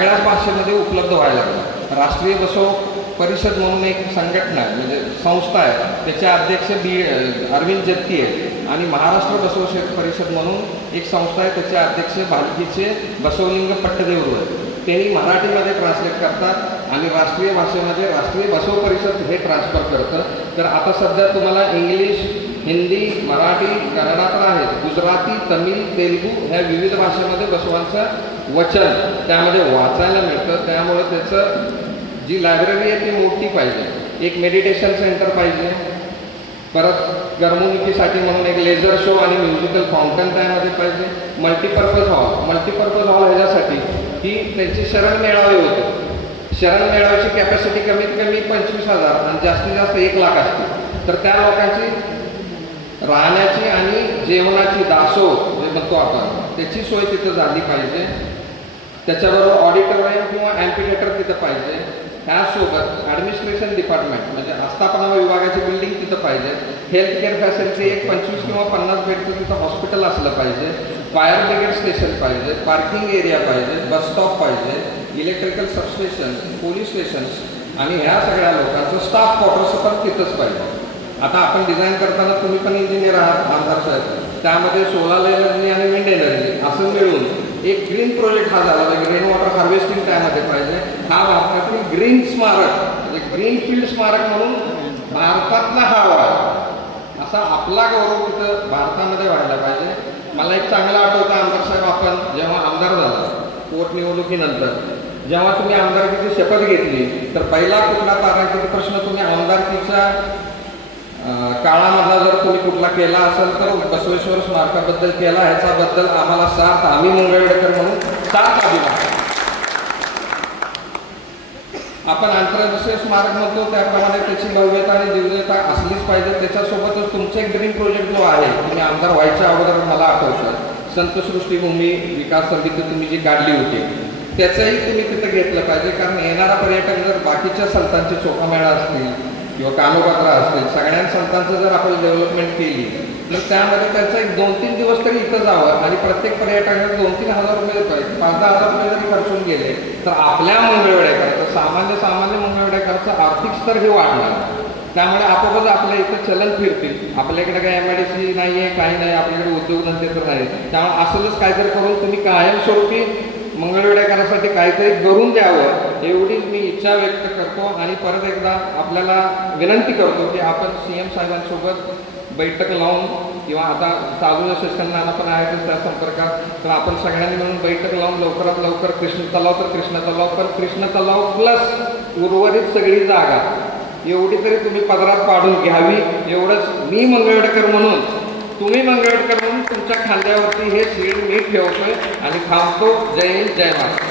सगळ्याच भाषेमध्ये उपलब्ध व्हायला लागलं. राष्ट्रीय बसव परिषद म्हणून एक संघटना आहे, म्हणजे संस्था आहे, त्याचे अध्यक्ष अरविंद जत्ती आहे. आणि महाराष्ट्र बसव परिषद म्हणून एक संस्था आहे, त्याचे अध्यक्ष भालकीचे बसवलिंग पट्टदेवरू आहे. त्यांनी मराठीमध्ये ट्रान्सलेट करतात आणि राष्ट्रीय भाषेमध्ये राष्ट्रीय बसव परिषद हे ट्रान्सफर करतं. तर आता सध्या तुम्हाला इंग्लिश, हिंदी, मराठी, कन्नडा तर आहे, गुजराती, तमिळ, तेलुगू ह्या विविध भाषेमध्ये बसवांचं वचन त्यामध्ये वाचायला मिळतं. त्यामुळे त्याचं जी लायब्ररी आहे ती मोठी पाहिजे. एक मेडिटेशन सेंटर पाहिजे, परत करमणुकीसाठी म्हणून एक लेझर शो आणि म्युझिकल फाउंटन त्यामध्ये पाहिजे. मल्टीपर्पज हॉल ह्याच्यासाठी की त्यांचे शरण मेळावे होते. शरण मेळाव्याची कॅपॅसिटी कमीत कमी 25,000 आणि जास्तीत जास्त 1,00,000 असते. तर त्या लोकांची राहण्याची आणि जेवणाची दासो जे म्हणतो आपण त्याची सोय तिथं झाली पाहिजे. त्याच्याबरोबर ऑडिटोरियम किंवा ॲम्पिथिएटर तिथं पाहिजे. त्यासोबत ॲडमिनिस्ट्रेशन डिपार्टमेंट म्हणजे आस्थापना विभागाची बिल्डिंग तिथं पाहिजे. हेल्थ केअर फॅसिलिटी एक 25 किंवा 50 बेडचं तिथं हॉस्पिटल असलं पाहिजे. फायर ब्रिगेड स्टेशन पाहिजे, पार्किंग एरिया पाहिजे, बस स्टॉप पाहिजे, इलेक्ट्रिकल सबस्टेशन, पोलीस स्टेशन्स आणि ह्या सगळ्या लोकांचं स्टाफ क्वार्टर्स पण तिथंच पाहिजे. आता आपण डिझाईन करताना तुम्ही पण इंजिनियर आहात आमदार साहेब, त्यामध्ये सोलार एनर्जी आणि विंड एनर्जी असं मिळून एक ग्रीन प्रोजेक्ट हा झाला पाहिजे. रेन वॉटर हार्वेस्टिंग त्यामध्ये पाहिजे. हा भारतातील ग्रीन स्मारक म्हणजे ग्रीन फील्ड स्मारक म्हणून भारतातला हा व्हावा असा आपला गौरव तिथं भारतामध्ये व्हायला पाहिजे. मला एक चांगलं आठवतं आमदार साहेब, आपण जेव्हा आमदार झाला पोटनिवडणुकीनंतर जेव्हा तुम्ही आमदारकीची शपथ घेतली तर पहिला कुठला तारांकित प्रश्न तुम्ही आमदारकीच्या काळामधला जर तुम्ही कुठला केला असेल तर बसवेश्वर स्मारकाबद्दल केला. ह्याच्याबद्दल आम्हाला सार्थ आम्ही मंगळवेढेकर म्हणून सार्थ अभिमान. आपण आंतरराष्ट्रीय स्मारक म्हणतो त्याप्रमाणे त्याची भव्यता आणि दिव्यता असलीच पाहिजे. त्याच्यासोबतच तुमचे एक ड्रीम प्रोजेक्ट जो आहे तुम्ही आमदार व्हायच्या अगोदर मला आठवतं संतसृष्टीभूमी विकास समिती तुम्ही जी काढली होती त्याचंही तुम्ही तिथं घेतलं पाहिजे. कारण येणारा पर्यटक जर बाकीच्या संतांचे चोखामेळा असतील किंवा कानोपात्रा असतील सगळ्या संतांचं जर आपण डेव्हलपमेंट केली तर त्यामध्ये त्याचं एक 2-3 दिवस तरी इथं जावं आणि प्रत्येक पर्यटकाला 2-3 हजार रुपये 5-10 हजार रुपये जरी खर्चून गेले तर आपल्या मंगळवेढ्याकरता सामान्य मंगळवेढ्याकरचं आर्थिक स्तर हे वाढणार. त्यामुळे आपोआपच आपल्या इथं चलन फिरतील. आपल्याकडे काही MIDC नाही आहे, काही नाही, आपल्याकडे उद्योगधंदे तर नाही. त्यामुळे असलंच काहीतरी करून तुम्ही कायमस्वरूपी मंगळवेढ्याकरांसाठी काहीतरी करून द्यावं एवढी मी इच्छा व्यक्त करतो. आणि परत एकदा आपल्याला विनंती करतो की आपण CM साहेबांसोबत बैठक लावून किंवा आता चालू शासनांना पण आहेतच त्या संपर्कात, तर आपण सगळ्यांनी मिळून बैठक लावून लवकरात लवकर कृष्ण तलाव तर कृष्ण तलाव पण कृष्ण तलाव प्लस उर्वरित सगळी जागा एवढी तरी तुम्ही पदरात पाडून घ्यावी. एवढंच मी मंगळवेढकर म्हणून तुम्ही मंगळवेढकर म्हणून तुमच्या खांद्यावरती हे शीड मी ठेवतोय आणि थांबतो. जय हिंद, जय महाराष्ट्र.